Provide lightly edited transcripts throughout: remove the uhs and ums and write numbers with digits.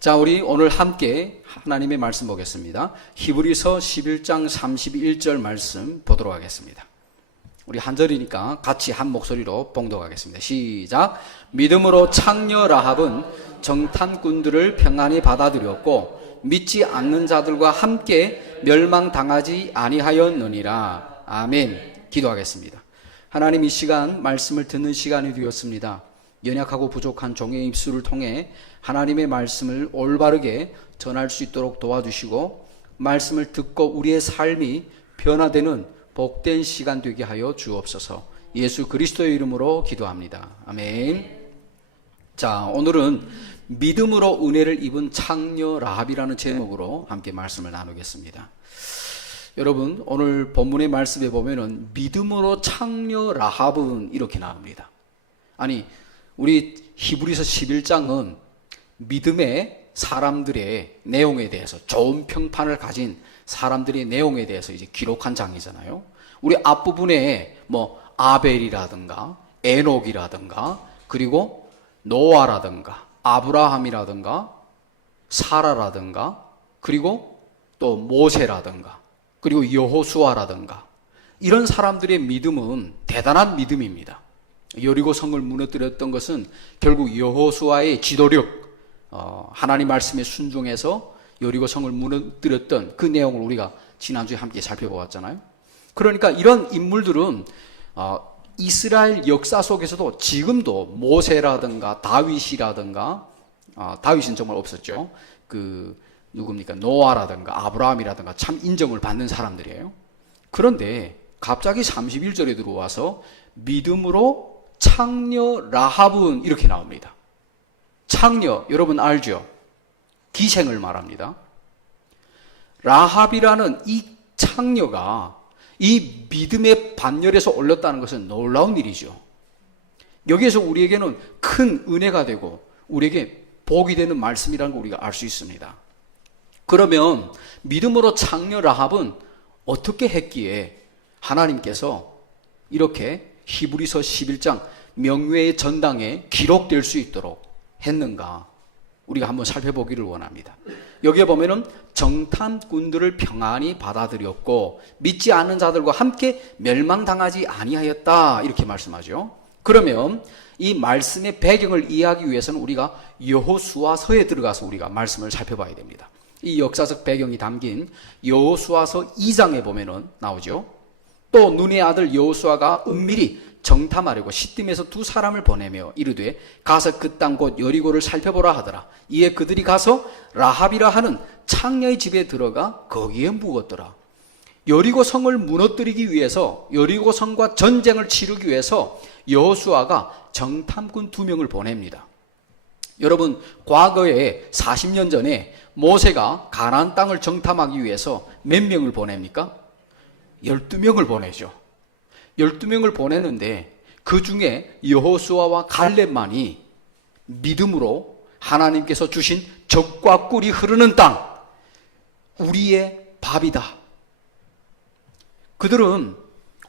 자, 우리 오늘 함께 하나님의 말씀 보겠습니다. 히브리서 11장 31절 말씀 보도록 하겠습니다. 우리 한 절이니까 같이 한 목소리로 봉독하겠습니다. 시작. 믿음으로 창녀 라합은 정탐꾼들을 평안히 받아들였고 믿지 않는 자들과 함께 멸망당하지 아니하였느니라. 아멘. 기도하겠습니다. 하나님, 이 시간 말씀을 듣는 시간이 되었습니다. 연약하고 부족한 종의 입술을 통해 하나님의 말씀을 올바르게 전할 수 있도록 도와주시고 말씀을 듣고 우리의 삶이 변화되는 복된 시간 되게 하여 주옵소서. 예수 그리스도의 이름으로 기도합니다. 아멘. 자, 오늘은 믿음으로 은혜를 입은 창녀 라합이라는 제목으로 함께 말씀을 나누겠습니다. 여러분, 오늘 본문의 말씀에 보면은 믿음으로 창녀 라합은 이렇게 나옵니다. 아니, 우리 히브리서 11장은 믿음의 사람들의 내용에 대해서, 좋은 평판을 가진 사람들의 내용에 대해서 이제 기록한 장이잖아요. 우리 앞부분에 아벨이라든가 에녹이라든가 그리고 노아라든가 아브라함이라든가 사라라든가 그리고 또 모세라든가 그리고 여호수아라든가 이런 사람들의 믿음은 대단한 믿음입니다. 여리고 성을 무너뜨렸던 것은 결국 여호수아의 지도력, 하나님 말씀에 순종해서 여리고 성을 무너뜨렸던 그 내용을 우리가 지난주에 함께 살펴보았잖아요. 그러니까 이런 인물들은 이스라엘 역사 속에서도 지금도 모세라든가 다윗이라든가, 다윗은 정말 없었죠. 누굽니까? 노아라든가 아브라함이라든가 참 인정을 받는 사람들이에요. 그런데 갑자기 31절에 들어와서 믿음으로 창녀 라합은 이렇게 나옵니다. 창녀, 여러분 알죠? 기생을 말합니다. 라합이라는 이 창녀가 이 믿음의 반열에서 올렸다는 것은 놀라운 일이죠. 여기에서 우리에게는 큰 은혜가 되고 우리에게 복이 되는 말씀이라는 걸 우리가 알 수 있습니다. 그러면 믿음으로 창녀 라합은 어떻게 했기에 하나님께서 이렇게 히브리서 11장 명예의 전당에 기록될 수 있도록 했는가? 우리가 한번 살펴보기를 원합니다. 여기에 보면은 정탐꾼들을 평안히 받아들였고 믿지 않는 자들과 함께 멸망당하지 아니하였다, 이렇게 말씀하죠. 그러면 이 말씀의 배경을 이해하기 위해서는 우리가 여호수아서에 들어가서 우리가 말씀을 살펴봐야 됩니다. 이 역사적 배경이 담긴 여호수아서 2장에 보면은 나오죠. 또 눈의 아들 여호수아가 은밀히 정탐하려고 시딤에서 두 사람을 보내며 이르되 가서 그 땅 곧 여리고를 살펴보라 하더라. 이에 그들이 가서 라합이라 하는 창녀의 집에 들어가 거기에 묵었더라. 여리고 성을 무너뜨리기 위해서, 여리고 성과 전쟁을 치르기 위해서 여호수아가 정탐꾼 2명을 보냅니다. 여러분, 과거에 40년 전에 모세가 가나안 땅을 정탐하기 위해서 몇 명을 보냅니까? 12명을 보내죠. 12명을 보내는데 그 중에 여호수아와 갈렙만이 믿음으로 하나님께서 주신 젖과 꿀이 흐르는 땅, 우리의 밥이다. 그들은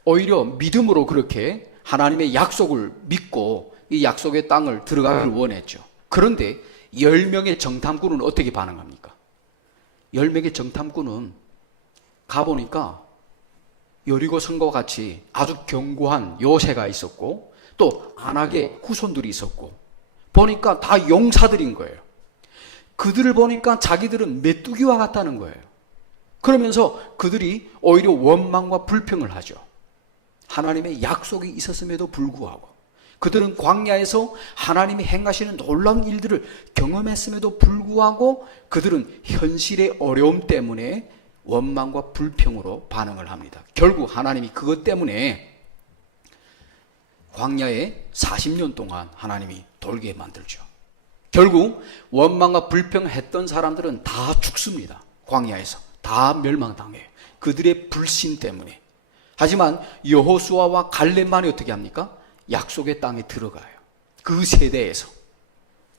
오히려 믿음으로 그렇게 하나님의 약속을 믿고 이 약속의 땅을 들어가기를 원했죠. 그런데 10명의 정탐꾼은 어떻게 반응합니까? 10명의 정탐꾼은 가보니까 여리고 성과 같이 아주 견고한 요새가 있었고 또 안악의 후손들이 있었고 보니까 다 용사들인 거예요. 그들을 보니까 자기들은 메뚜기와 같다는 거예요. 그러면서 그들이 오히려 원망과 불평을 하죠. 하나님의 약속이 있었음에도 불구하고 그들은 광야에서 하나님이 행하시는 놀라운 일들을 경험했음에도 불구하고 그들은 현실의 어려움 때문에 원망과 불평으로 반응을 합니다. 결국 하나님이 그것 때문에 광야에 40년 동안 하나님이 돌게 만들죠. 결국 원망과 불평했던 사람들은 다 죽습니다. 광야에서 다 멸망당해요. 그들의 불신 때문에. 하지만 여호수아와 갈렙만이 어떻게 합니까? 약속의 땅에 들어가요. 그 세대에서.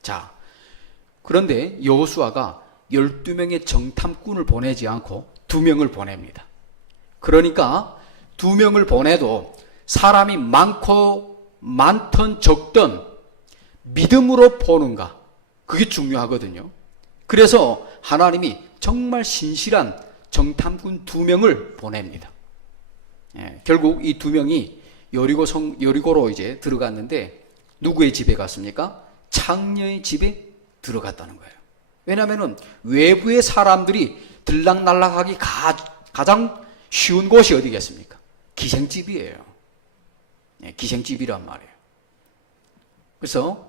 자, 그런데 여호수아가 12명의 정탐꾼을 보내지 않고 2명을 보냅니다. 그러니까 2명을 보내도 사람이 많던 적던 믿음으로 보는가, 그게 중요하거든요. 그래서 하나님이 정말 신실한 정탐꾼 2명을 보냅니다. 결국 이 2명이 여리고로 이제 들어갔는데 누구의 집에 갔습니까? 창녀의 집에 들어갔다는 거예요. 왜냐하면 외부의 사람들이 들락날락하기 가장 쉬운 곳이 어디겠습니까? 기생집이에요. 기생집이란 말이에요. 그래서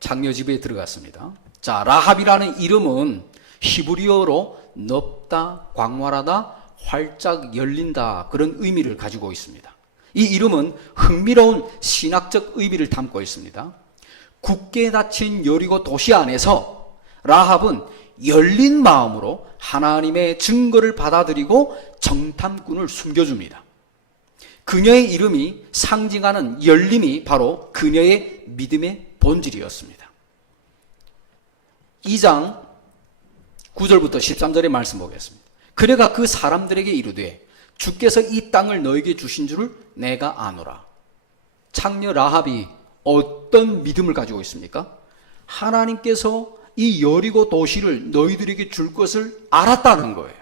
창녀 집에 들어갔습니다. 자, 라합이라는 이름은 히브리어로 넓다, 광활하다, 활짝 열린다, 그런 의미를 가지고 있습니다. 이 이름은 흥미로운 신학적 의미를 담고 있습니다. 굳게 닫힌 여리고 도시 안에서 라합은 열린 마음으로 하나님의 증거를 받아들이고 정탐꾼을 숨겨줍니다. 그녀의 이름이 상징하는 열림이 바로 그녀의 믿음의 본질이었습니다. 2장 9절부터 13절의 말씀 보겠습니다. 그래가 그 사람들에게 이르되 주께서 이 땅을 너에게 주신 줄을 내가 아노라. 창녀 라합이 어떤 믿음을 가지고 있습니까? 하나님께서 이 여리고 도시를 너희들에게 줄 것을 알았다는 거예요.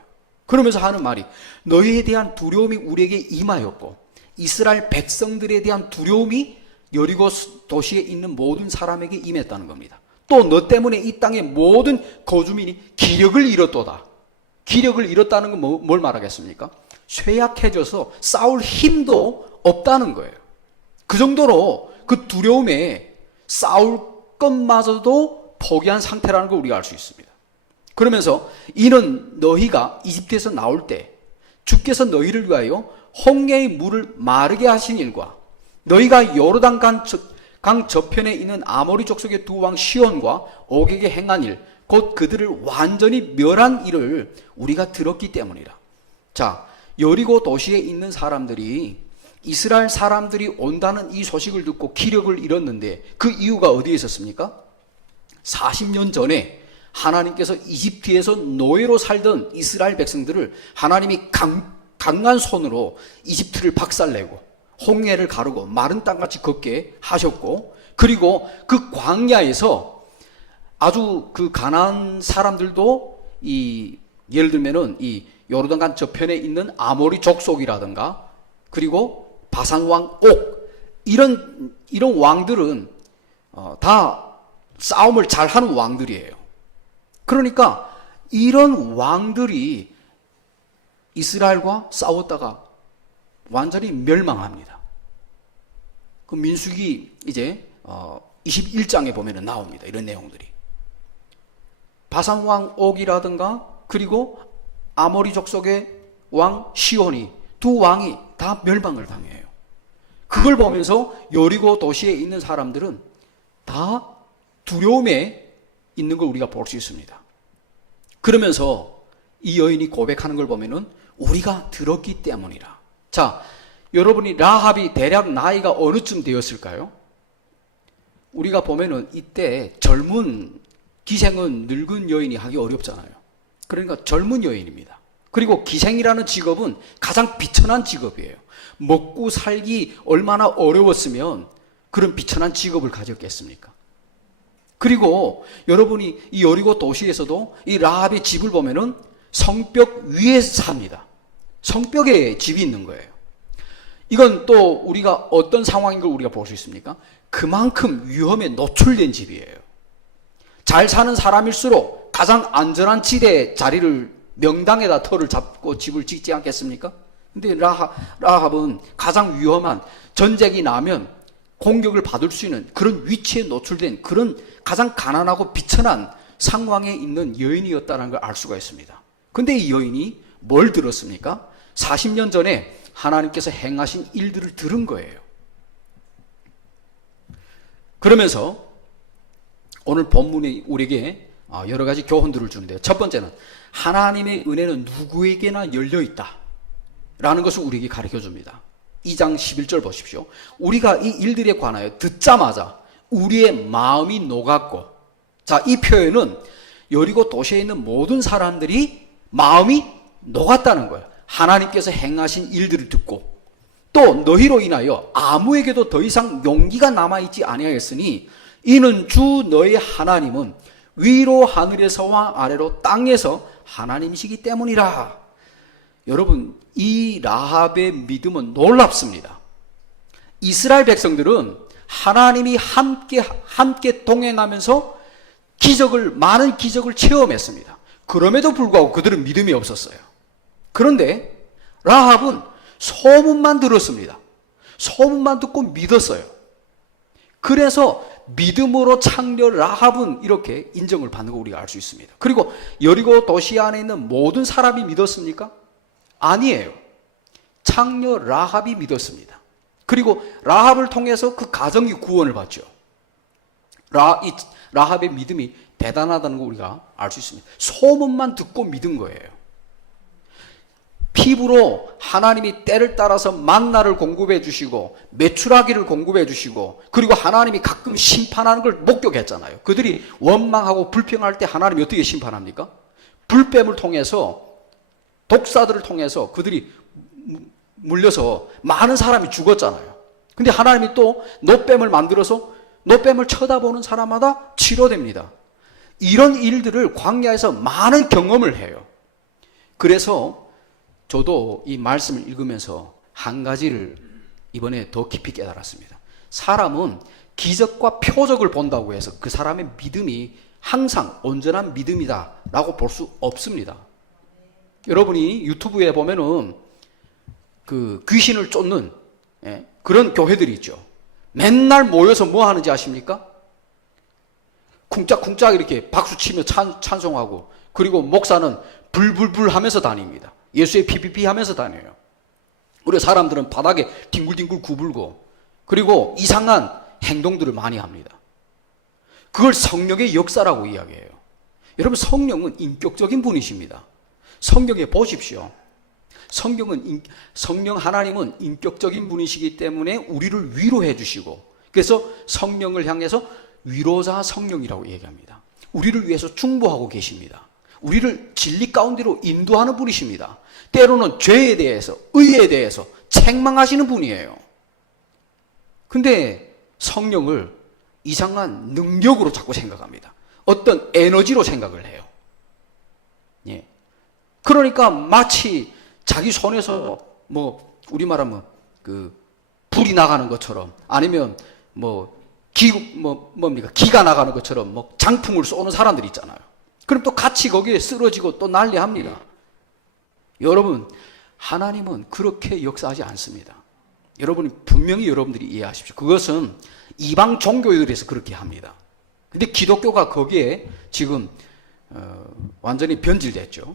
그러면서 하는 말이 너희에 대한 두려움이 우리에게 임하였고 이스라엘 백성들에 대한 두려움이 여리고 도시에 있는 모든 사람에게 임했다는 겁니다. 또 너 때문에 이 땅의 모든 거주민이 기력을 잃었도다. 기력을 잃었다는 건 뭘 말하겠습니까? 쇠약해져서 싸울 힘도 없다는 거예요. 그 정도로 그 두려움에 싸울 것마저도 포기한 상태라는 걸 우리가 알 수 있습니다. 그러면서 이는 너희가 이집트에서 나올 때 주께서 너희를 위하여 홍해의 물을 마르게 하신 일과 너희가 요르단 강 저편에 있는 아모리 족속의 2왕 시온과 옥에게 행한 일, 곧 그들을 완전히 멸한 일을 우리가 들었기 때문이라. 자, 여리고 도시에 있는 사람들이 이스라엘 사람들이 온다는 이 소식을 듣고 기력을 잃었는데 그 이유가 어디에 있었습니까? 40년 전에 하나님께서 이집트에서 노예로 살던 이스라엘 백성들을 하나님이 강한 손으로 이집트를 박살내고 홍해를 가르고 마른 땅같이 걷게 하셨고, 그리고 그 광야에서 아주 그 가나안 사람들도 예를 들면은 이 요르단강 저편에 있는 아모리 족속이라든가 그리고 바산 왕 옥 이런 왕들은 다 싸움을 잘하는 왕들이에요. 그러니까 이런 왕들이 이스라엘과 싸웠다가 완전히 멸망합니다. 그 민수기 이제 21장에 보면 나옵니다. 이런 내용들이. 바산 왕 옥이라든가 그리고 아모리 족속의 왕 시온이 2왕이 다 멸망을 당해요. 그걸 보면서 여리고 도시에 있는 사람들은 다 두려움에 있는 걸 우리가 볼 수 있습니다. 그러면서 이 여인이 고백하는 걸 보면은 우리가 들었기 때문이라. 자, 여러분이 라합이 대략 나이가 어느쯤 되었을까요? 우리가 보면은 이때 젊은 기생은 늙은 여인이 하기 어렵잖아요. 그러니까 젊은 여인입니다. 그리고 기생이라는 직업은 가장 비천한 직업이에요. 먹고 살기 얼마나 어려웠으면 그런 비천한 직업을 가졌겠습니까? 그리고 여러분이 이 여리고 도시에서도 이 라합의 집을 보면은 성벽 위에 삽니다. 성벽에 집이 있는 거예요. 이건 또 우리가 어떤 상황인 걸 우리가 볼 수 있습니까? 그만큼 위험에 노출된 집이에요. 잘 사는 사람일수록 가장 안전한 지대에 자리를 명당에다 터를 잡고 집을 짓지 않겠습니까? 근데 라합은 가장 위험한, 전쟁이 나면 공격을 받을 수 있는 그런 위치에 노출된 그런 가장 가난하고 비천한 상황에 있는 여인이었다는 걸 알 수가 있습니다. 근데 이 여인이 뭘 들었습니까? 40년 전에 하나님께서 행하신 일들을 들은 거예요. 그러면서 오늘 본문이 우리에게 여러 가지 교훈들을 주는데요. 첫 번째는 하나님의 은혜는 누구에게나 열려있다 라는 것을 우리에게 가르쳐 줍니다. 2장 11절 보십시오. 우리가 이 일들에 관하여 듣자마자 우리의 마음이 녹았고, 자, 이 표현은 여리고 도시에 있는 모든 사람들이 마음이 녹았다는 거예요. 하나님께서 행하신 일들을 듣고, 또 너희로 인하여 아무에게도 더 이상 용기가 남아있지 아니하였으니 이는 주 너희 하나님은 위로 하늘에서와 아래로 땅에서 하나님이시기 때문이라. 여러분, 이 라합의 믿음은 놀랍습니다. 이스라엘 백성들은 하나님이 함께 동행하면서 많은 기적을 체험했습니다. 그럼에도 불구하고 그들은 믿음이 없었어요. 그런데 라합은 소문만 들었습니다. 소문만 듣고 믿었어요. 그래서 믿음으로 창녀 라합은 이렇게 인정을 받는 거 우리가 알 수 있습니다. 그리고 여리고 도시 안에 있는 모든 사람이 믿었습니까? 아니에요. 창녀 라합이 믿었습니다. 그리고 라합을 통해서 그 가정이 구원을 받죠. 라합의 믿음이 대단하다는 거 우리가 알 수 있습니다. 소문만 듣고 믿은 거예요. 피부로 하나님이 때를 따라서 만나를 공급해 주시고 메추라기를 공급해 주시고 그리고 하나님이 가끔 심판하는 걸 목격했잖아요. 그들이 원망하고 불평할 때 하나님이 어떻게 심판합니까? 불뱀을 통해서, 독사들을 통해서 그들이 물려서 많은 사람이 죽었잖아요. 근데 하나님이 또 노뱀을 만들어서 노뱀을 쳐다보는 사람마다 치료됩니다. 이런 일들을 광야에서 많은 경험을 해요. 그래서 저도 이 말씀을 읽으면서 한 가지를 이번에 더 깊이 깨달았습니다. 사람은 기적과 표적을 본다고 해서 그 사람의 믿음이 항상 온전한 믿음이다라고 볼 수 없습니다. 여러분이 유튜브에 보면은 그 귀신을 쫓는 그런 교회들이 있죠. 맨날 모여서 뭐 하는지 아십니까? 쿵짝쿵짝 이렇게 박수 치며 찬송하고, 그리고 목사는 불불불 하면서 다닙니다. 예수의 PPP 하면서 다녀요. 우리 사람들은 바닥에 뒹굴뒹굴 구불고, 그리고 이상한 행동들을 많이 합니다. 그걸 성령의 역사라고 이야기해요. 여러분, 성령은 인격적인 분이십니다. 성경에 보십시오. 성령 하나님은 인격적인 분이시기 때문에 우리를 위로해 주시고, 그래서 성령을 향해서 위로자 성령이라고 얘기합니다. 우리를 위해서 중보하고 계십니다. 우리를 진리 가운데로 인도하는 분이십니다. 때로는 죄에 대해서, 의에 대해서 책망하시는 분이에요. 근데 성령을 이상한 능력으로 자꾸 생각합니다. 어떤 에너지로 생각을 해요. 예. 그러니까 마치 자기 손에서 우리 말하면 불이 나가는 것처럼, 아니면 기가 나가는 것처럼 장풍을 쏘는 사람들이 있잖아요. 그럼 또 같이 거기에 쓰러지고 또 난리합니다. 여러분, 하나님은 그렇게 역사하지 않습니다. 여러분이 분명히 여러분들이 이해하십시오. 그것은 이방 종교들에서 그렇게 합니다. 근데 기독교가 거기에 지금 완전히 변질됐죠.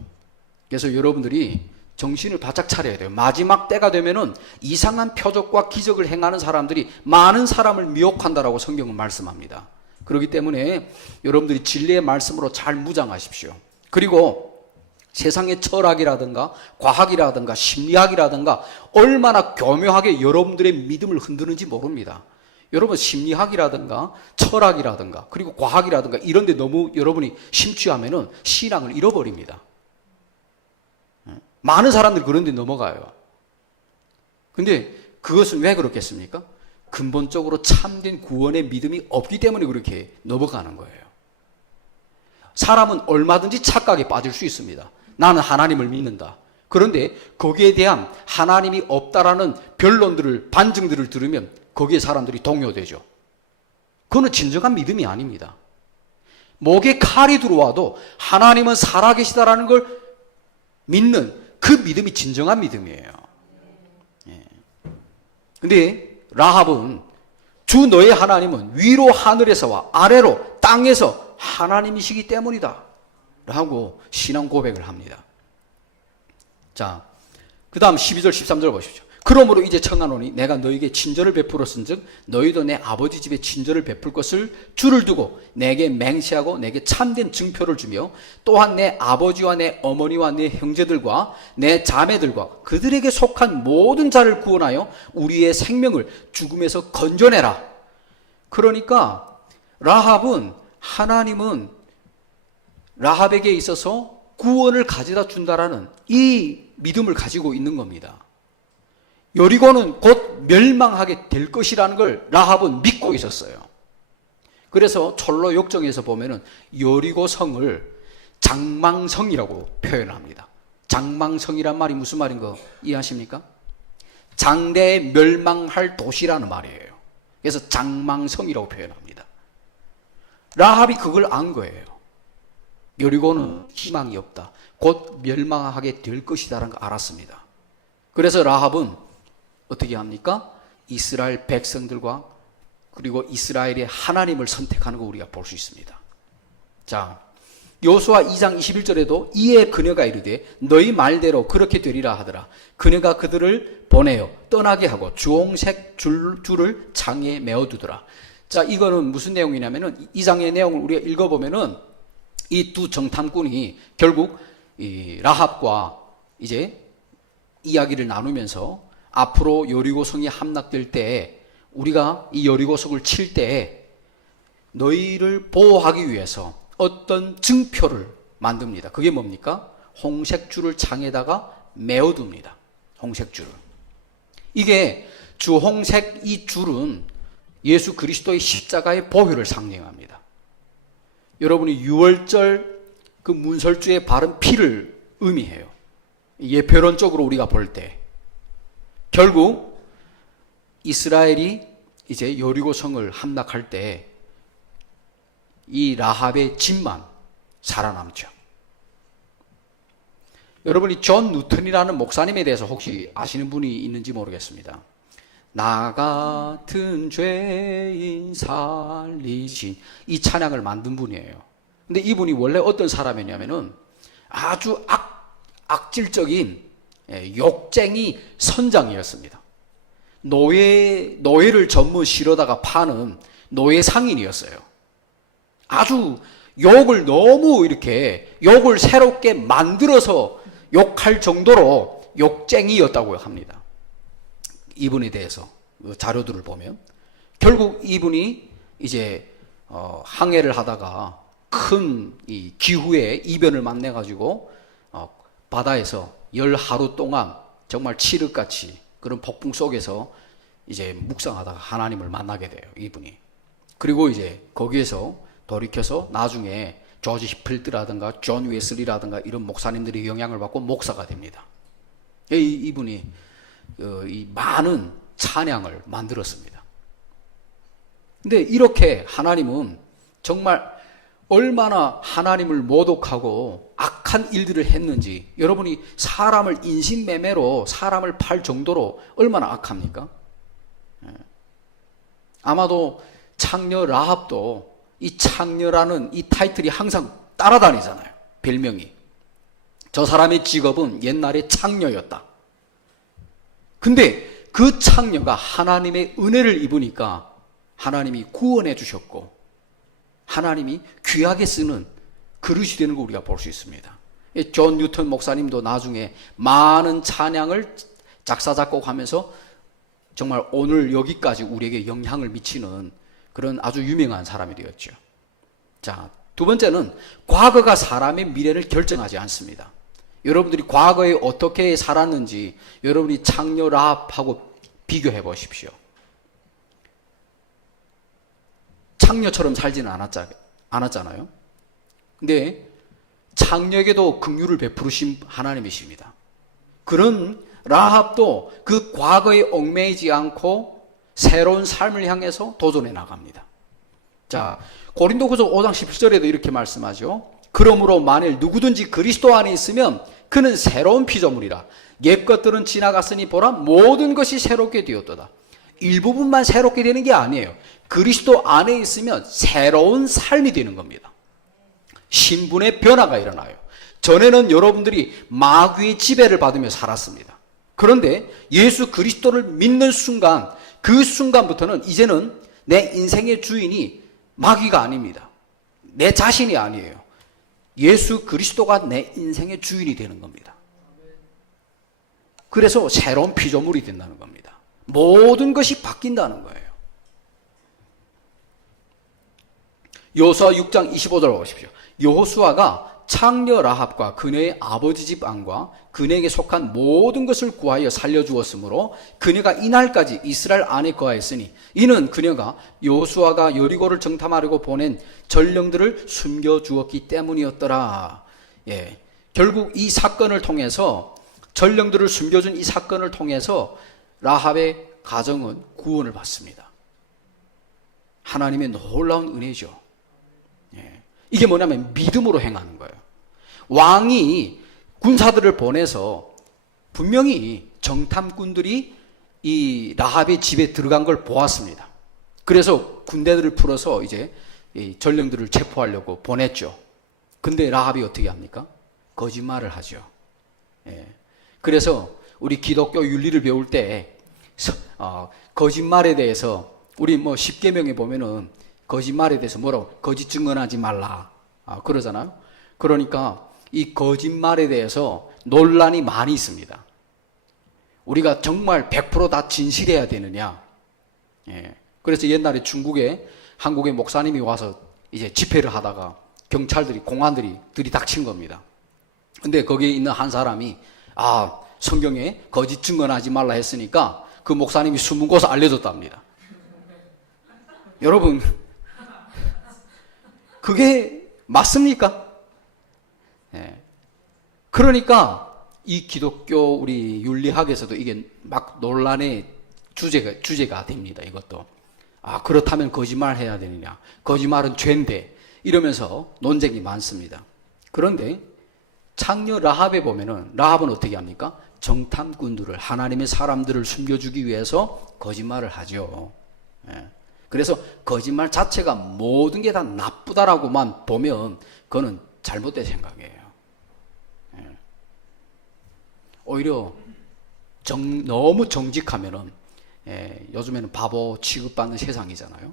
그래서 여러분들이 정신을 바짝 차려야 돼요. 마지막 때가 되면은 이상한 표적과 기적을 행하는 사람들이 많은 사람을 미혹한다라고 성경은 말씀합니다. 그렇기 때문에 여러분들이 진리의 말씀으로 잘 무장하십시오. 그리고 세상의 철학이라든가 과학이라든가 심리학이라든가 얼마나 교묘하게 여러분들의 믿음을 흔드는지 모릅니다. 여러분, 심리학이라든가 철학이라든가 그리고 과학이라든가 이런 데 너무 여러분이 심취하면은 신앙을 잃어버립니다. 많은 사람들이 그런 데 넘어가요. 근데 그것은 왜 그렇겠습니까? 근본적으로 참된 구원의 믿음이 없기 때문에 그렇게 넘어가는 거예요. 사람은 얼마든지 착각에 빠질 수 있습니다. 나는 하나님을 믿는다. 그런데 거기에 대한 하나님이 없다라는 변론들을, 반증들을 들으면 거기에 사람들이 동요되죠. 그거는 진정한 믿음이 아닙니다. 목에 칼이 들어와도 하나님은 살아계시다라는 걸 믿는 그 믿음이 진정한 믿음이에요. 근데 라합은 주 너의 하나님은 위로 하늘에서와 아래로 땅에서 하나님이시기 때문이다 라고 신앙 고백을 합니다. 자, 그 다음 12절 13절 보십시오. 그러므로 이제 청하노니 내가 너에게 친절을 베풀었은즉 너희도 내 아버지 집에 친절을 베풀 것을 주를 두고 내게 맹세하고 내게 참된 증표를 주며 또한 내 아버지와 내 어머니와 내 형제들과 내 자매들과 그들에게 속한 모든 자를 구원하여 우리의 생명을 죽음에서 건져내라. 그러니까 하나님은 라합에게 있어서 구원을 가져다 준다라는 이 믿음을 가지고 있는 겁니다. 여리고는 곧 멸망하게 될 것이라는 걸 라합은 믿고 있었어요. 그래서 철로 역정에서 보면은 여리고성을 장망성이라고 표현을 합니다. 장망성이란 말이 무슨 말인 거 이해하십니까? 장래에 멸망할 도시라는 말이에요. 그래서 장망성이라고 표현합니다. 라합이 그걸 안 거예요. 여리고는 희망이 없다. 곧 멸망하게 될 것이다라는 걸 알았습니다. 그래서 라합은 어떻게 합니까? 이스라엘 백성들과 그리고 이스라엘의 하나님을 선택하는 거 우리가 볼 수 있습니다. 자, 여호수아 2장 21절에도 이에 그녀가 이르되 너희 말대로 그렇게 되리라 하더라. 그녀가 그들을 보내어 떠나게 하고 주홍색 줄을 창에 메어두더라. 자, 이거는 무슨 내용이냐면은 이 장의 내용을 우리가 읽어보면은 이 두 정탐꾼이 결국 이 라합과 이제 이야기를 나누면서 앞으로 여리고성이 함락될 때 우리가 이 여리고성을 칠 때 너희를 보호하기 위해서 어떤 증표를 만듭니다. 그게 뭡니까? 홍색줄을 창에다가 메어둡니다. 홍색줄을. 이게 주홍색 이 줄은 예수 그리스도의 십자가의 보혈을 상징합니다. 여러분이 유월절 그 문설주에 바른 피를 의미해요. 예표론적으로 우리가 볼 때 결국 이스라엘이 이제 여리고성을 함락할 때 이 라합의 집만 살아남죠. 여러분이 존 누턴이라는 목사님에 대해서 혹시 아시는 분이 있는지 모르겠습니다. 나 같은 죄인 살리신 이 찬양을 만든 분이에요. 근데 이분이 원래 어떤 사람이냐면은 아주 악질적인 욕쟁이 선장이었습니다. 노예를 전문 실어다가 파는 노예 상인이었어요. 아주 욕을 너무 이렇게 욕을 새롭게 만들어서 욕할 정도로 욕쟁이였다고 합니다. 이분에 대해서 자료들을 보면 결국 이분이 이제 항해를 하다가 큰 이 기후에 이변을 만나 가지고 바다에서 10하루 동안 정말 칠흑같이 그런 폭풍 속에서 이제 묵상하다가 하나님을 만나게 돼요, 이분이. 그리고 이제 거기에서 돌이켜서 나중에 조지 히필드라든가 존 웨슬리라든가 이런 목사님들의 영향을 받고 목사가 됩니다. 이분이 이 많은 찬양을 만들었습니다. 근데 이렇게 하나님은 정말 얼마나 하나님을 모독하고 악한 일들을 했는지, 여러분이 사람을 인신매매로 사람을 팔 정도로 얼마나 악합니까? 아마도 창녀 라합도 이 창녀라는 이 타이틀이 항상 따라다니잖아요. 별명이. 저 사람의 직업은 옛날에 창녀였다. 근데 그 창녀가 하나님의 은혜를 입으니까 하나님이 구원해 주셨고 하나님이 귀하게 쓰는 그릇이 되는 거 우리가 볼 수 있습니다. 존 뉴턴 목사님도 나중에 많은 찬양을 작사 작곡하면서 정말 오늘 여기까지 우리에게 영향을 미치는 그런 아주 유명한 사람이 되었죠. 자, 두 번째는 과거가 사람의 미래를 결정하지 않습니다. 여러분들이 과거에 어떻게 살았는지 여러분이 창녀 라합하고 비교해 보십시오. 창녀처럼 살지는 않았잖아요. 근데 창녀에게도 긍휼을 베푸신 하나님이십니다. 그런 라합도 그 과거에 얽매이지 않고 새로운 삶을 향해서 도전해 나갑니다. 자, 고린도후서 5장 17절에도 이렇게 말씀하죠. 그러므로 만일 누구든지 그리스도 안에 있으면 그는 새로운 피조물이라. 옛 것들은 지나갔으니 보라 모든 것이 새롭게 되었도다. 일부분만 새롭게 되는 게 아니에요. 그리스도 안에 있으면 새로운 삶이 되는 겁니다. 신분의 변화가 일어나요. 전에는 여러분들이 마귀의 지배를 받으며 살았습니다. 그런데 예수 그리스도를 믿는 순간, 그 순간부터는 이제는 내 인생의 주인이 마귀가 아닙니다. 내 자신이 아니에요. 예수 그리스도가 내 인생의 주인이 되는 겁니다. 그래서 새로운 피조물이 된다는 겁니다. 모든 것이 바뀐다는 거예요. 여호수아 6장 25절 보십시오. 여호수아가 창녀 라합과 그녀의 아버지 집안과 그녀에게 속한 모든 것을 구하여 살려주었으므로 그녀가 이날까지 이스라엘 안에 거하였으니 이는 그녀가 여호수아가 여리고를 정탐하려고 보낸 전령들을 숨겨주었기 때문이었더라. 예, 결국 이 사건을 통해서, 전령들을 숨겨준 이 사건을 통해서 라합의 가정은 구원을 받습니다. 하나님의 놀라운 은혜죠. 예, 이게 뭐냐면 믿음으로 행하는 거예요. 왕이 군사들을 보내서 분명히 정탐꾼들이 이 라합의 집에 들어간 걸 보았습니다. 그래서 군대들을 풀어서 이제 이 전령들을 체포하려고 보냈죠. 근데 라합이 어떻게 합니까? 거짓말을 하죠. 예. 그래서 우리 기독교 윤리를 배울 때 거짓말에 대해서 우리 뭐 10계명에 보면은 거짓말에 대해서 뭐라고? 거짓 증언하지 말라. 그러잖아요. 그러니까 이 거짓말에 대해서 논란이 많이 있습니다. 우리가 정말 100% 진실해야 되느냐. 예. 그래서 옛날에 중국에 한국의 목사님이 와서 이제 집회를 하다가 경찰들이, 공안들이 들이닥친 겁니다. 근데 거기에 있는 한 사람이 성경에 거짓 증언하지 말라 했으니까 그 목사님이 숨은 곳을 알려줬답니다. 여러분, 그게 맞습니까? 예. 그러니까 이 기독교 우리 윤리학에서도 이게 막 논란의 주제가 됩니다. 이것도. 그렇다면 거짓말 해야 되느냐? 거짓말은 죄인데. 이러면서 논쟁이 많습니다. 그런데 창녀 라합에 보면은 라합은 어떻게 합니까? 정탐꾼들을, 하나님의 사람들을 숨겨주기 위해서 거짓말을 하죠. 예. 그래서 거짓말 자체가 모든 게 다 나쁘다라고만 보면 그거는 잘못된 생각이에요. 예. 오히려 너무 정직하면은 요즘에는 바보 취급받는 세상이잖아요.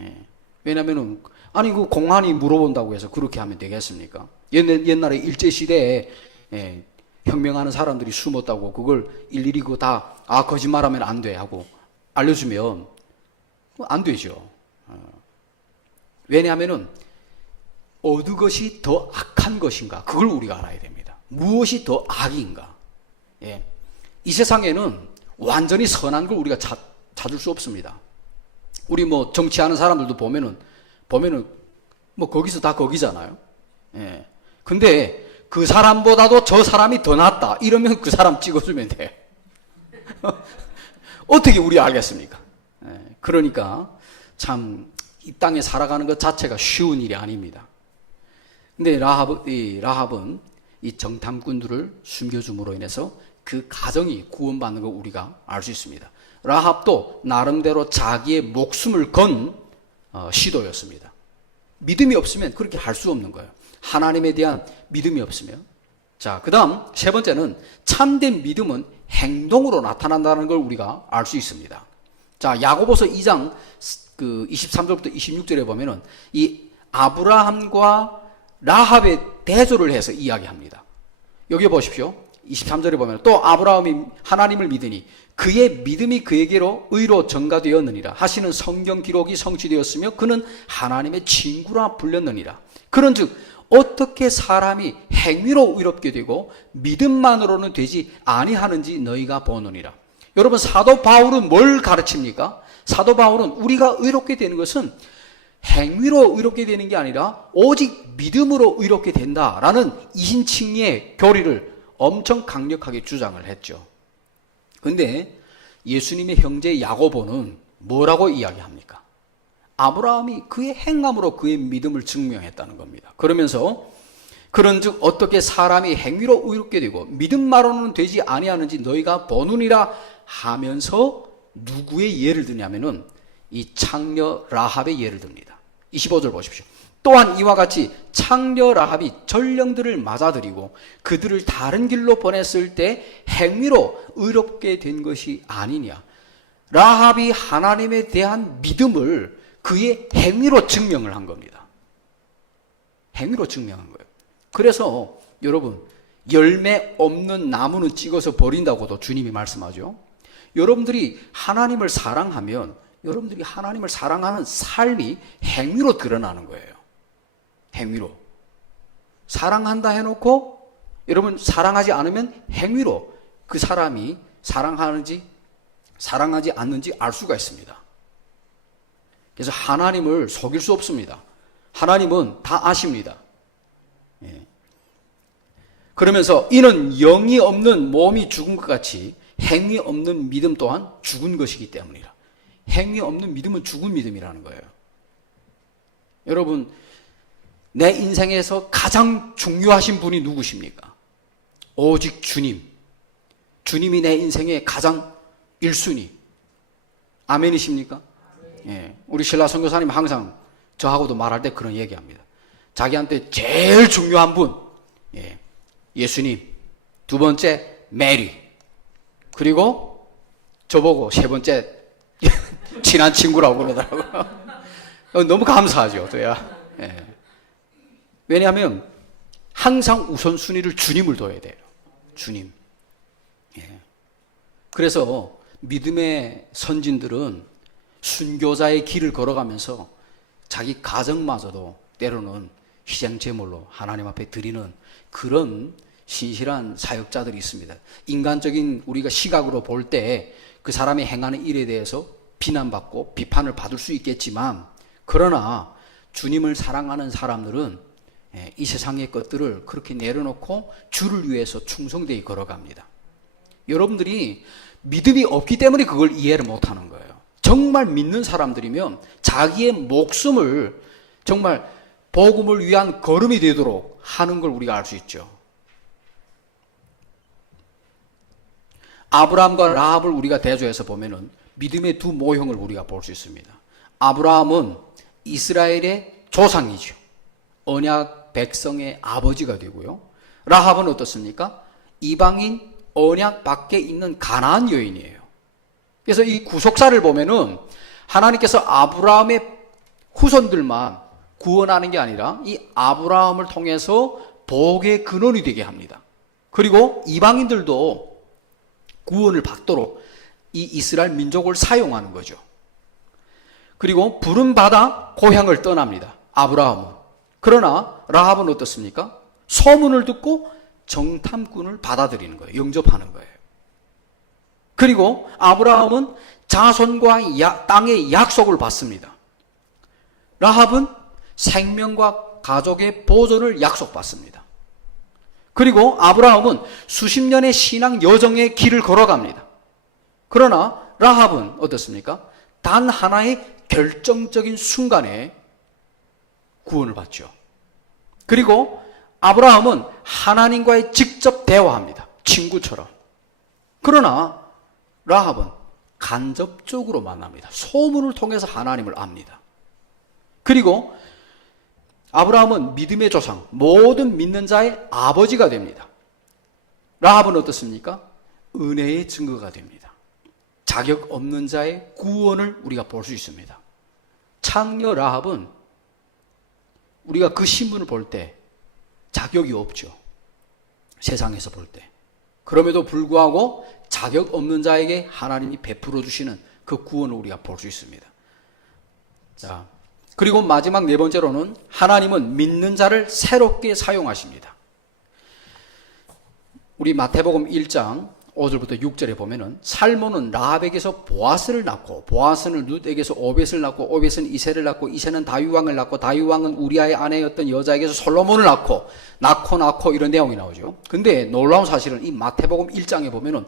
예. 왜냐면은 그 공안이 물어본다고 해서 그렇게 하면 되겠습니까? 옛날에 일제시대에 혁명하는 사람들이 숨었다고 그걸 일일이 다 거짓말하면 안 돼 하고 알려주면 안 되죠. 왜냐하면은 어느 것이 더 악한 것인가 그걸 우리가 알아야 됩니다. 무엇이 더 악인가. 예. 이 세상에는 완전히 선한 걸 우리가 찾을 수 없습니다. 우리 뭐 정치하는 사람들도 보면은 뭐 거기서 다 거기잖아요. 예. 근데 그 사람보다도 저 사람이 더 낫다 이러면 그 사람 찍어주면 돼. 어떻게 우리 알겠습니까? 예. 그러니까 참 이 땅에 살아가는 것 자체가 쉬운 일이 아닙니다. 근데 라합은 이 정탐꾼들을 숨겨줌으로 인해서 그 가정이 구원받는 걸 우리가 알 수 있습니다. 라합도 나름대로 자기의 목숨을 건 시도였습니다. 믿음이 없으면 그렇게 할 수 없는 거예요. 하나님에 대한 믿음이 없으면. 자, 그 다음 세 번째는 참된 믿음은 행동으로 나타난다는 걸 우리가 알 수 있습니다. 자, 야고보서 2장 23절부터 26절에 보면은 이 아브라함과 라합의 대조를 해서 이야기합니다. 여기 보십시오. 23절에 보면 또 아브라함이 하나님을 믿으니 그의 믿음이 그에게로 의로 전가되었느니라 하시는 성경 기록이 성취되었으며 그는 하나님의 친구라 불렸느니라. 그런즉 어떻게 사람이 행위로 의롭게 되고 믿음만으로는 되지 아니하는지 너희가 보느니라. 여러분, 사도 바울은 뭘 가르칩니까? 사도 바울은 우리가 의롭게 되는 것은 행위로 의롭게 되는 게 아니라 오직 믿음으로 의롭게 된다라는 이신칭의 교리를 엄청 강력하게 주장을 했죠. 근데 예수님의 형제 야고보는 뭐라고 이야기합니까? 아브라함이 그의 행함으로 그의 믿음을 증명했다는 겁니다. 그러면서 그런즉 어떻게 사람이 행위로 의롭게 되고 믿음만으로는 되지 아니하는지 너희가 보느니라 하면서 누구의 예를 드냐면은 이 창녀 라합의 예를 듭니다. 25절 보십시오. 또한 이와 같이 창녀 라합이 전령들을 맞아들이고 그들을 다른 길로 보냈을 때 행위로 의롭게 된 것이 아니냐. 라합이 하나님에 대한 믿음을 그의 행위로 증명을 한 겁니다. 행위로 증명한 거예요. 그래서 여러분, 열매 없는 나무는 찍어서 버린다고도 주님이 말씀하죠. 여러분들이 하나님을 사랑하면 여러분들이 하나님을 사랑하는 삶이 행위로 드러나는 거예요. 행위로. 사랑한다 해놓고 여러분 사랑하지 않으면 행위로 그 사람이 사랑하는지 사랑하지 않는지 알 수가 있습니다. 그래서 하나님을 속일 수 없습니다. 하나님은 다 아십니다. 예. 그러면서 이는 영이 없는 몸이 죽은 것 같이 행위 없는 믿음 또한 죽은 것이기 때문이라. 행위 없는 믿음은 죽은 믿음이라는 거예요. 여러분, 내 인생에서 가장 중요하신 분이 누구십니까? 오직 주님. 주님이 내 인생의 가장 1순위. 아멘이십니까? 예. 우리 신라 선교사님 항상 저하고도 말할 때 그런 얘기합니다. 자기한테 제일 중요한 분, 예. 예수님. 두 번째, 메리. 그리고 저보고 세 번째, 친한 친구라고 그러더라고요. 너무 감사하죠, 저야. 예. 왜냐하면 항상 우선순위를 주님을 둬야 돼요. 주님. 예. 그래서 믿음의 선진들은 순교자의 길을 걸어가면서 자기 가정마저도 때로는 희생 제물로 하나님 앞에 드리는 그런 신실한 사역자들이 있습니다. 인간적인 우리가 시각으로 볼 때 그 사람이 행하는 일에 대해서 비난받고 비판을 받을 수 있겠지만, 그러나 주님을 사랑하는 사람들은 이 세상의 것들을 그렇게 내려놓고 주를 위해서 충성되게 걸어갑니다. 여러분들이 믿음이 없기 때문에 그걸 이해를 못하는 거예요. 정말 믿는 사람들이면 자기의 목숨을 정말 복음을 위한 걸음이 되도록 하는 걸 우리가 알 수 있죠. 아브라함과 라합을 우리가 대조해서 보면은 믿음의 두 모형을 우리가 볼 수 있습니다. 아브라함은 이스라엘의 조상이죠. 언약 백성의 아버지가 되고요. 라합은 어떻습니까? 이방인 언약 밖에 있는 가나안 여인이에요. 그래서 이 구속사를 보면은 하나님께서 아브라함의 후손들만 구원하는 게 아니라 이 아브라함을 통해서 복의 근원이 되게 합니다. 그리고 이방인들도 구원을 받도록 이 이스라엘 민족을 사용하는 거죠. 그리고 부름받아 고향을 떠납니다. 아브라함은. 그러나 라합은 어떻습니까? 소문을 듣고 정탐꾼을 받아들이는 거예요. 영접하는 거예요. 그리고 아브라함은 자손과 땅의 약속을 받습니다. 라합은 생명과 가족의 보존을 약속받습니다. 그리고 아브라함은 수십 년의 신앙 여정의 길을 걸어갑니다. 그러나 라합은 어떻습니까? 단 하나의 결정적인 순간에 구원을 받죠. 그리고 아브라함은 하나님과의 직접 대화합니다. 친구처럼. 그러나 라합은 간접적으로 만납니다. 소문을 통해서 하나님을 압니다. 그리고 아브라함은 믿음의 조상, 모든 믿는 자의 아버지가 됩니다. 라합은 어떻습니까? 은혜의 증거가 됩니다. 자격 없는 자의 구원을 우리가 볼 수 있습니다. 창녀 라합은 우리가 그 신분을 볼 때 자격이 없죠. 세상에서 볼 때. 그럼에도 불구하고 자격 없는 자에게 하나님이 베풀어 주시는 그 구원을 우리가 볼 수 있습니다. 자, 그리고 마지막 네 번째로는 하나님은 믿는 자를 새롭게 사용하십니다. 우리 마태복음 1장 5절부터 6절에 보면은 살몬은 라합에게서 보아스를 낳고 보아스는 룻에게서 오벳을 낳고 오벳은 이새를 낳고 이새는 다윗왕을 낳고 다윗왕은 우리아의 아내였던 여자에게서 솔로몬을 낳고 이런 내용이 나오죠. 근데 놀라운 사실은 이 마태복음 1장에 보면은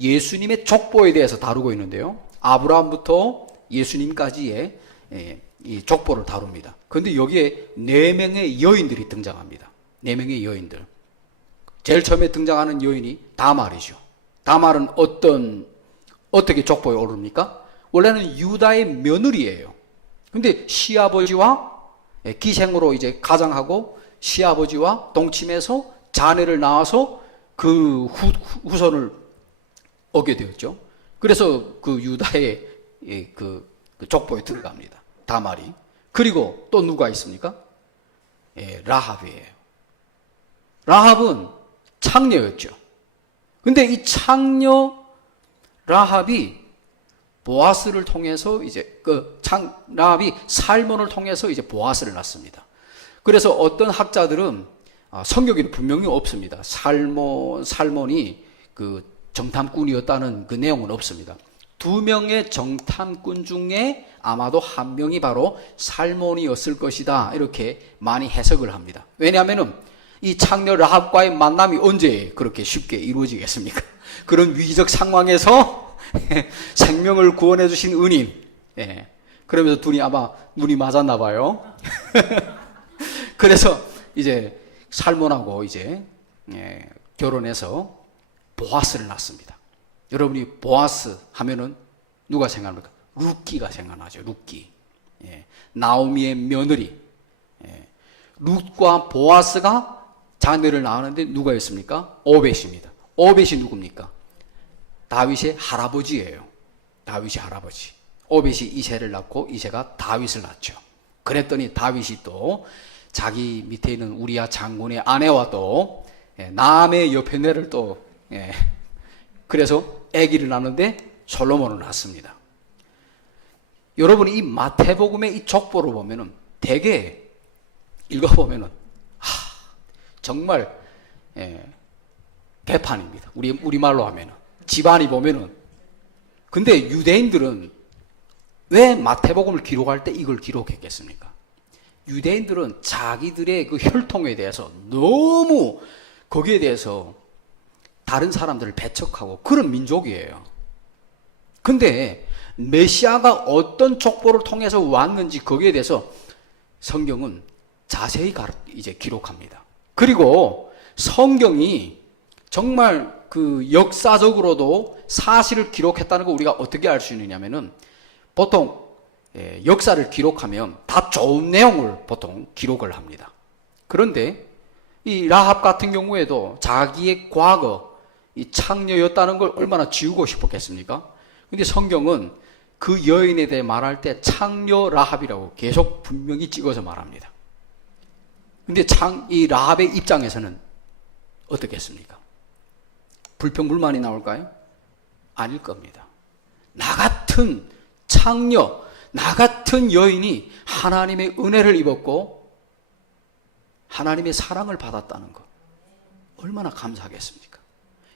예수님의 족보에 대해서 다루고 있는데요. 아브라함부터 예수님까지의 이 족보를 다룹니다. 그런데 여기에 4명의 여인들이 등장합니다. 4명의 여인들. 제일 처음에 등장하는 여인이 다말이죠. 다말은 어떻게 족보에 오릅니까? 원래는 유다의 며느리예요. 근데 시아버지와 기생으로 이제 가장하고 시아버지와 동침해서 자녀를 낳아서 그 후손을 얻게 되었죠. 그래서 그 유다의 그 족보에 들어갑니다. 다말이. 그리고 또 누가 있습니까? 라합이에요. 라합은 창녀였죠. 근데 이 창녀 라합이 보아스를 통해서 이제 라합이 살몬을 통해서 이제 보아스를 낳습니다. 그래서 어떤 학자들은 성경에는 분명히 없습니다. 살몬이 그 정탐꾼이었다는 그 내용은 없습니다. 2명의 정탐꾼 중에 아마도 1명이 바로 살몬이었을 것이다, 이렇게 많이 해석을 합니다. 왜냐하면 이 창녀 라합과의 만남이 언제 그렇게 쉽게 이루어지겠습니까? 그런 위기적 상황에서 생명을 구원해 주신 은인, 그러면서 둘이 아마 눈이 맞았나 봐요. 그래서 이제 살몬하고 이제 결혼해서 보아스를 낳습니다. 여러분이 보아스 하면은 누가 생각합니까? 룻기가 생각나죠. 룻기. 나오미의 며느리. 룻과 보아스가 자녀를 낳았는데 누가 있습니까? 오벳입니다. 오벳이 누굽니까? 다윗의 할아버지예요. 다윗의 할아버지. 오벳이 이새를 낳고 이새가 다윗을 낳죠. 그랬더니 다윗이 또 자기 밑에 있는 우리야 장군의 아내와 또 남의 여편네를 또 그래서 아기를 낳는데 솔로몬을 낳습니다. 여러분이 이 마태복음의 이 족보를 보면은 대개 읽어보면은 정말 개판입니다. 우리말로 하면은 집안이 보면은. 근데 유대인들은 왜 마태복음을 기록할 때 이걸 기록했겠습니까? 유대인들은 자기들의 그 혈통에 대해서 너무 거기에 대해서 다른 사람들을 배척하고 그런 민족이에요. 근데 메시아가 어떤 족보를 통해서 왔는지 거기에 대해서 성경은 자세히 이제 기록합니다. 그리고 성경이 정말 그 역사적으로도 사실을 기록했다는 거 우리가 어떻게 알 수 있느냐면은 보통 역사를 기록하면 다 좋은 내용을 보통 기록을 합니다. 그런데 이 라합 같은 경우에도 자기의 과거, 이 창녀였다는 걸 얼마나 지우고 싶었겠습니까? 근데 성경은 그 여인에 대해 말할 때 창녀 라합이라고 계속 분명히 찍어서 말합니다. 근데 이 라합의 입장에서는 어떻겠습니까? 불평불만이 나올까요? 아닐 겁니다. 나 같은 창녀, 나 같은 여인이 하나님의 은혜를 입었고 하나님의 사랑을 받았다는 것, 얼마나 감사하겠습니까?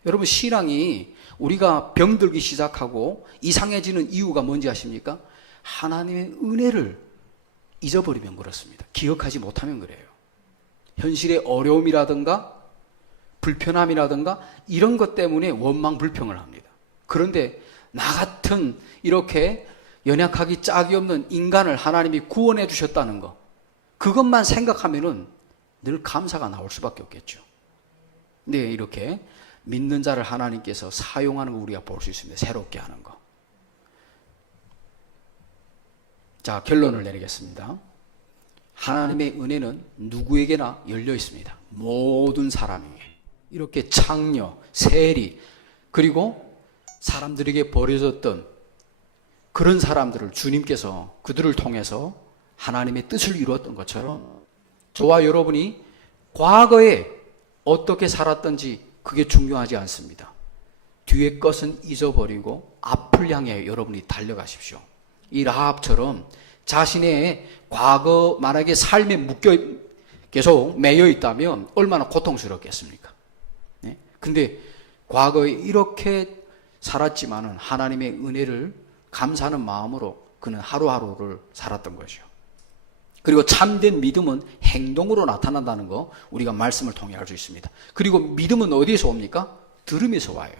여러분, 신앙이 우리가 병들기 시작하고 이상해지는 이유가 뭔지 아십니까? 하나님의 은혜를 잊어버리면 그렇습니다. 기억하지 못하면 그래요. 현실의 어려움이라든가 불편함이라든가 이런 것 때문에 원망 불평을 합니다. 그런데 나 같은 이렇게 연약하기 짝이 없는 인간을 하나님이 구원해 주셨다는 것, 그것만 생각하면은 늘 감사가 나올 수밖에 없겠죠. 네, 이렇게 믿는 자를 하나님께서 사용하는 거 우리가 볼 수 있습니다. 새롭게 하는 거. 자, 결론을 내리겠습니다. 하나님의 은혜는 누구에게나 열려 있습니다. 모든 사람에게. 이렇게 창녀, 세리, 그리고 사람들에게 버려졌던 그런 사람들을 주님께서 그들을 통해서 하나님의 뜻을 이루었던 것처럼 저와 여러분이 과거에 어떻게 살았던지 그게 중요하지 않습니다. 뒤의 것은 잊어버리고 앞을 향해 여러분이 달려가십시오. 이 라합처럼 자신의 과거 만약에 삶에 계속 매여 있다면 얼마나 고통스럽겠습니까? 네? 근데 과거에 이렇게 살았지만은 하나님의 은혜를 감사하는 마음으로 그는 하루하루를 살았던 것이죠. 그리고 참된 믿음은 행동으로 나타난다는 거 우리가 말씀을 통해 알 수 있습니다. 그리고 믿음은 어디에서 옵니까? 들음에서 와요.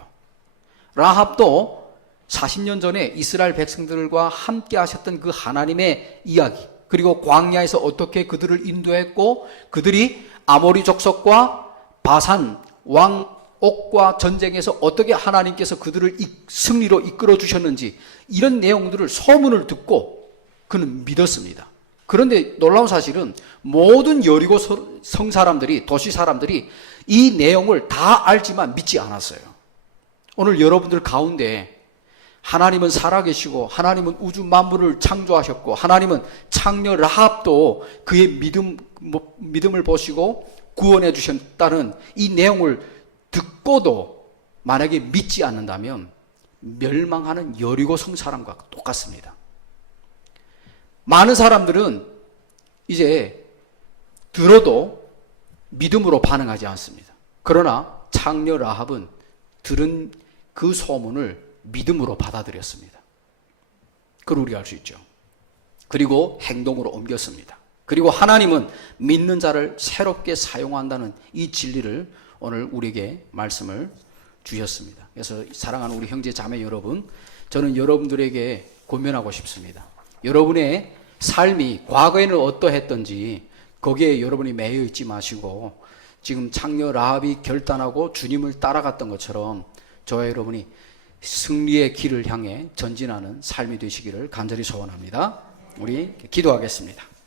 라합도 40년 전에 이스라엘 백성들과 함께 하셨던 그 하나님의 이야기, 그리고 광야에서 어떻게 그들을 인도했고 그들이 아모리 족속과 바산 왕 옥과 전쟁에서 어떻게 하나님께서 그들을 승리로 이끌어 주셨는지 이런 내용들을 소문을 듣고 그는 믿었습니다. 그런데 놀라운 사실은 모든 여리고 성 사람들이, 도시 사람들이 이 내용을 다 알지만 믿지 않았어요. 오늘 여러분들 가운데 하나님은 살아계시고 하나님은 우주 만물을 창조하셨고 하나님은 창녀 라합도 그의 믿음을 보시고 구원해 주셨다는 이 내용을 듣고도 만약에 믿지 않는다면 멸망하는 여리고 성 사람과 똑같습니다. 많은 사람들은 이제 들어도 믿음으로 반응하지 않습니다. 그러나 창녀 라합은 들은 그 소문을 믿음으로 받아들였습니다. 그걸 우리가 알 수 있죠. 그리고 행동으로 옮겼습니다. 그리고 하나님은 믿는 자를 새롭게 사용한다는 이 진리를 오늘 우리에게 말씀을 주셨습니다. 그래서 사랑하는 우리 형제 자매 여러분, 저는 여러분들에게 권면하고 싶습니다. 여러분의 삶이 과거에는 어떠했던지 거기에 여러분이 매여 있지 마시고 지금 창녀 라합이 결단하고 주님을 따라갔던 것처럼 저와 여러분이 승리의 길을 향해 전진하는 삶이 되시기를 간절히 소원합니다. 우리 기도하겠습니다.